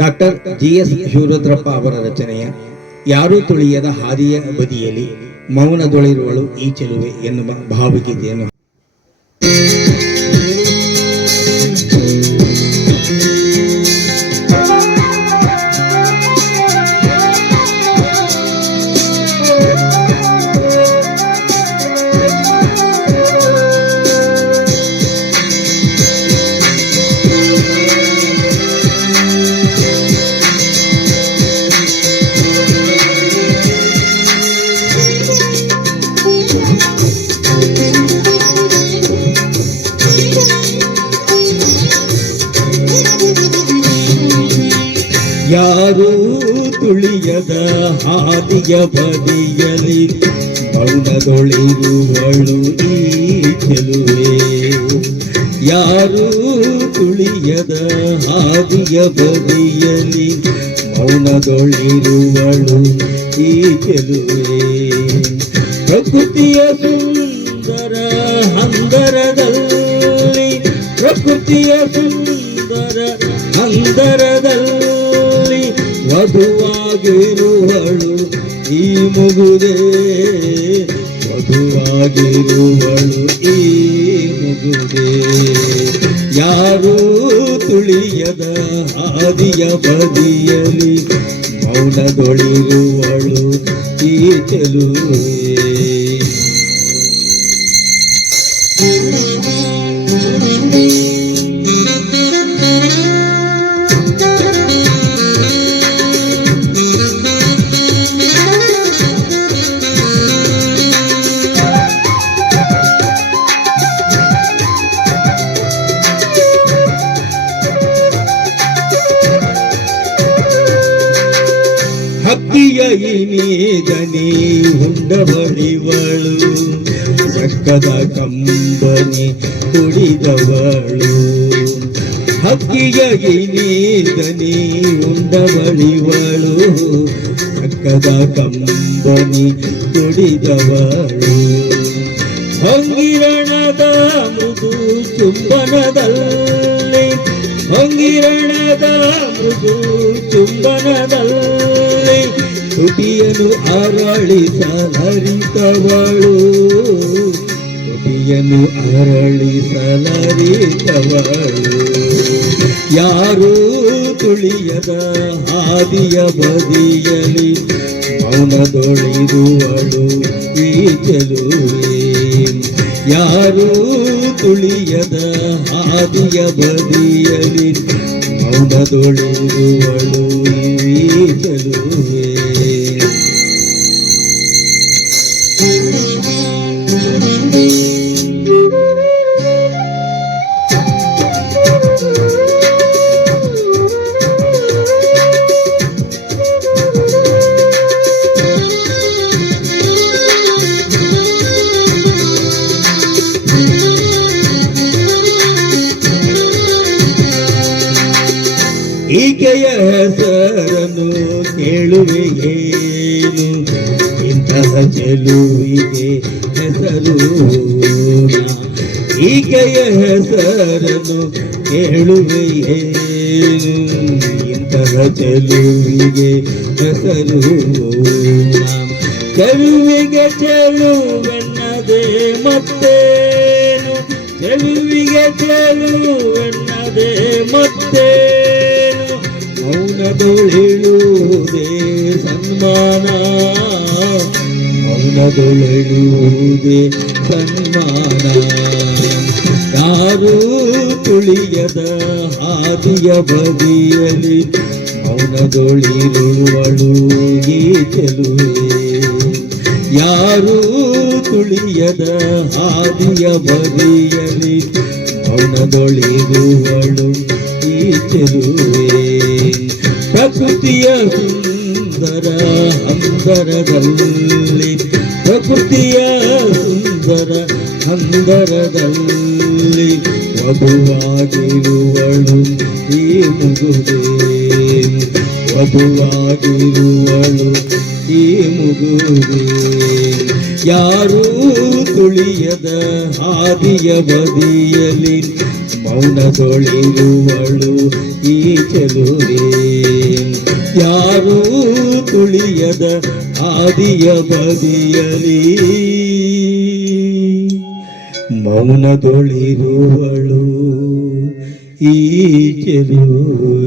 Doctor GS Shivarudrappa ಅವರ ರಚನೆಯ ಯಾರೂ ತುಳಿಯದ ಹಾದಿಯ ಬದಿಯಲ್ಲಿ ಮೌನದೊಳಿರುವಳು ಈ ಚೆಲುವೆ ಎನ್ನುವ ಭಾವಗೀತೆಯನ್ನು ಯಾರೂ ತುಳಿಯದ ಹಾದಿಯ ಬದಿಯಲಿ ಮೌನದೊಳಿರುವಳು ಈ ಚೆಲುವೆ. ಯಾರೂ ತುಳಿಯದ ಹಾದಿಯ ಬದಿಯಲಿ ಮೌನದೊಳಿರುವಳು ಈ ಚೆಲುವೆ. ಪ್ರಕೃತಿಯ ಸುಂದರ ಹಂದರದಲ್ಲಿ, ಪ್ರಕೃತಿಯ ಸುಂದರ ಹಂದರದಲ್ಲಿ ವಧುವಾಗಿರುವಳು ಈ ಮುಗುದೆ, ವಧುವಾಗಿರುವಳು ಈ ಮುಗುದೆ. ಯಾರೂ ತುಳಿಯದ ಹಾದಿಯ ಬದಿಯಲಿ ಮೌನದೊಳಿರುವಳು ಈ ಚೆಲುವೆ. ಹಕ್ಕಿಯ ಇನಿದನಿ ಉಂಡವಳಿವಳು, ರಕ್ತದ ಕಂಬನಿ ಕುಡಿದವಳು. ಹಕ್ಕಿಯ ಇನಿದನಿ ಉಂಡವಳಿವಳು, ರಕ್ತದ ಕಂಬನಿ ಕುಡಿದವಳು. ಹೊಂಗಿರಣದ ಮೃದು ಚುಂಬನದಲ್ಲಿ, ಹೊಂಗಿರಣದ ಮೃದು ಚುಂಬನದಲ್ಲಿ ತುಟಿಯನ್ನು ಅರಳಿಸಲರಿತವಳು, ತುಟಿಯನ್ನು ಅರಳಿಸಲರಿತವಳು. ಯಾರೂ ತುಳಿಯದ ಹಾದಿಯ ಬದಿಯಲಿ ಮೌನದೊಳಿರುವಳು ಈ ಚೆಲುವೆ. ಯಾರೂ ತುಳಿಯದ ಹಾದಿಯ ಬದಿಯಲಿ ಮೌನದೊಳಿರುವಳು ಈ ಚೆಲುವೆ. ಈಕೆಯ ಹೆಸರನ್ನು ಕೇಳುವೆ ಏನು, ಇಂತಹ ಚೆಲುವಿಗೆ ಹೆಸರು. ಈಕೆಯ ಹೆಸರನ್ನು ಕೇಳುವೆ ಏನು, ಇಂತಹ ಚೆಲುವಿಗೆ ಹೆಸರು. ಚೆಲುವಿಗೆ ಚೆಲುವೆನ್ನದೆ ಮತ್ತೇನು, ಚೆಲುವಿಗೆ ಚೆಲುವೆನ್ನದೆ ಮತ್ತೇನು, ಮೌನದೊಳಿಳುವುದೇ ಸನ್ಮಾನ, ಮೌನದೊಳಿಳುವುದೇ ಸನ್ಮಾನ. ಯಾರೂ ತುಳಿಯದ ಹಾದಿಯ ಬದಿಯಲಿ ಮೌನದೊಳಿರುವಳು ಈ ಚೆಲುವೆ. ಯಾರೂ ತುಳಿಯದ ಹಾದಿಯ ಬದಿಯಲಿ ಮೌನದೊಳಿರುವಳು ಈ ಚೆಲುವೆ. ಪ್ರಕೃತಿಯ ಸುಂದರ ಹಂದರದಲ್ಲಿ, ಪ್ರಕೃತಿಯ ಸುಂದರ ಹಂದರದಲ್ಲಿ ವಧುವಾಗಿರುವಳು ಈ ಮುಗುದೆ, ವಧುವಾಗಿರುವಳು ಈ ಮುಗುದೆ. ಯಾರೂ ತುಳಿಯದ ಹಾದಿಯ ಬದಿಯಲಿ ಮೌನದೊಳಿರುವಳು ಈ ಚೆಲುವೆ. ಯಾರೂ ತುಳಿಯದ ಆದಿಯ ಬದಿಯಲಿ ಮೌನದೊಳಿರುವಳು ಈ ಚೆಲುವೆ.